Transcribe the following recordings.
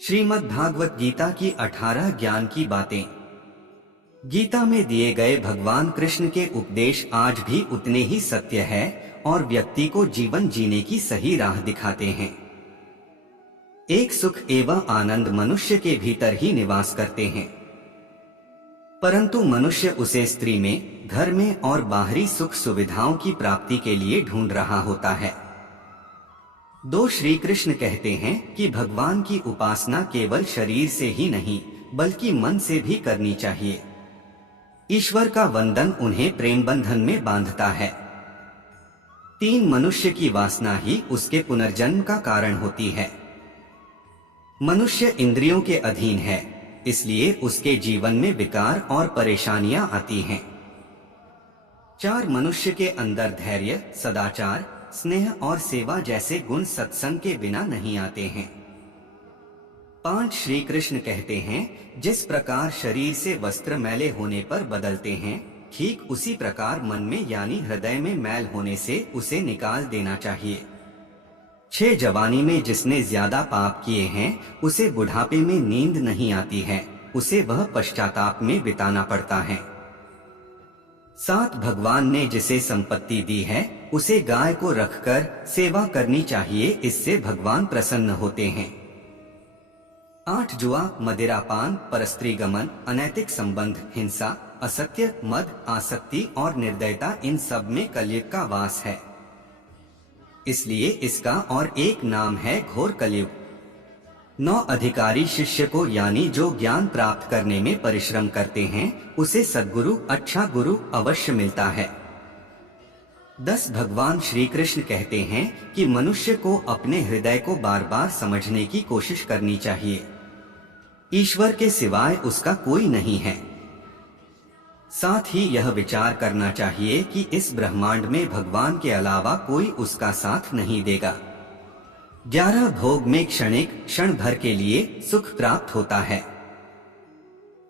श्रीमद् भागवत गीता की 18 ज्ञान की बातें। गीता में दिए गए भगवान कृष्ण के उपदेश आज भी उतने ही सत्य है और व्यक्ति को जीवन जीने की सही राह दिखाते हैं। एक सुख एवं आनंद मनुष्य के भीतर ही निवास करते हैं, परंतु मनुष्य उसे स्त्री में, घर में और बाहरी सुख सुविधाओं की प्राप्ति के लिए ढूंढ रहा होता है। दो श्री कृष्ण कहते हैं कि भगवान की उपासना केवल शरीर से ही नहीं बल्कि मन से भी करनी चाहिए। ईश्वर का वंदन उन्हें प्रेम बंधन में बांधता है। तीन मनुष्य की वासना ही उसके पुनर्जन्म का कारण होती है। मनुष्य इंद्रियों के अधीन है, इसलिए उसके जीवन में विकार और परेशानियां आती हैं। चार मनुष्य के अंदर धैर्य, सदाचार, स्नेह और सेवा जैसे गुण सत्संग के बिना नहीं आते हैं। पांच श्री कृष्ण कहते हैं, जिस प्रकार शरीर से वस्त्र मैले होने पर बदलते हैं, ठीक उसी प्रकार मन में यानी हृदय में मैल होने से उसे निकाल देना चाहिए। छह जवानी में जिसने ज्यादा पाप किए हैं उसे बुढ़ापे में नींद नहीं आती है, उसे वह पश्चाताप में बिताना पड़ता है। सात भगवान ने जिसे संपत्ति दी है उसे गाय को रखकर सेवा करनी चाहिए, इससे भगवान प्रसन्न होते हैं। आठ जुआ, मदिरापान, परस्त्री गमन, अनैतिक संबंध, हिंसा, असत्य, मद, आसक्ति और निर्दयता, इन सब में कलयुग का वास है। इसलिए इसका और एक नाम है घोर कलयुग। 9 अधिकारी शिष्य को यानी जो ज्ञान प्राप्त करने में परिश्रम करते हैं उसे सद्गुरु, अच्छा गुरु अवश्य मिलता है। 10 भगवान श्री कृष्ण कहते हैं कि मनुष्य को अपने हृदय को बार बार समझने की कोशिश करनी चाहिए। ईश्वर के सिवाय उसका कोई नहीं है। साथ ही यह विचार करना चाहिए कि इस ब्रह्मांड में भगवान के अलावा कोई उसका साथ नहीं देगा। 11 भोग में क्षण भर के लिए सुख प्राप्त होता है,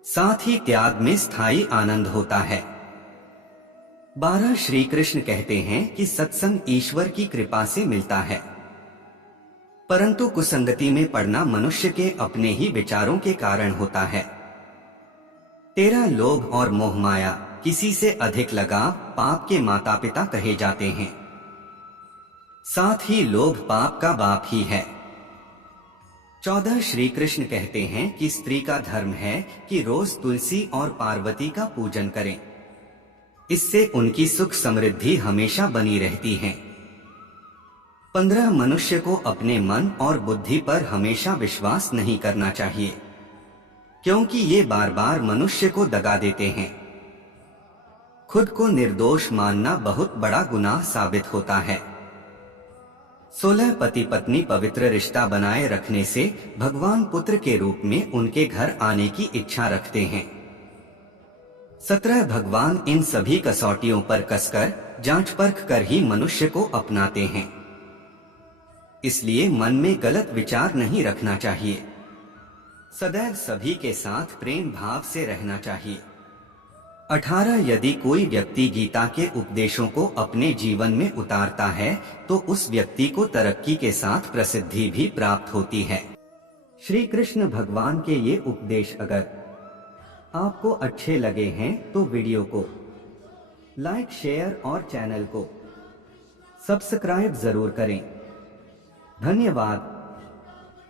साथ ही त्याग में स्थायी आनंद होता है। 12 श्री कृष्ण कहते हैं कि सत्संग ईश्वर की कृपा से मिलता है, परंतु कुसंगति में पड़ना मनुष्य के अपने ही विचारों के कारण होता है। 13 लोभ और मोह माया, किसी से अधिक लगाव पाप के माता पिता कहे जाते हैं, साथ ही लोभ पाप का बाप ही है। 14 श्री कृष्ण कहते हैं कि स्त्री का धर्म है कि रोज तुलसी और पार्वती का पूजन करें, इससे उनकी सुख समृद्धि हमेशा बनी रहती है। 15 मनुष्य को अपने मन और बुद्धि पर हमेशा विश्वास नहीं करना चाहिए, क्योंकि ये बार बार मनुष्य को दगा देते हैं। खुद को निर्दोष मानना बहुत बड़ा गुनाह साबित होता है। 16 पति पत्नी पवित्र रिश्ता बनाए रखने से भगवान पुत्र के रूप में उनके घर आने की इच्छा रखते हैं। 17 भगवान इन सभी कसौटियों पर कसकर जांच परख कर ही मनुष्य को अपनाते हैं, इसलिए मन में गलत विचार नहीं रखना चाहिए। सदैव सभी के साथ प्रेम भाव से रहना चाहिए। 18 यदि कोई व्यक्ति गीता के उपदेशों को अपने जीवन में उतारता है तो उस व्यक्ति को तरक्की के साथ प्रसिद्धि भी प्राप्त होती है। श्री कृष्ण भगवान के ये उपदेश अगर आपको अच्छे लगे हैं तो वीडियो को लाइक, शेयर और चैनल को सब्सक्राइब जरूर करें। धन्यवाद।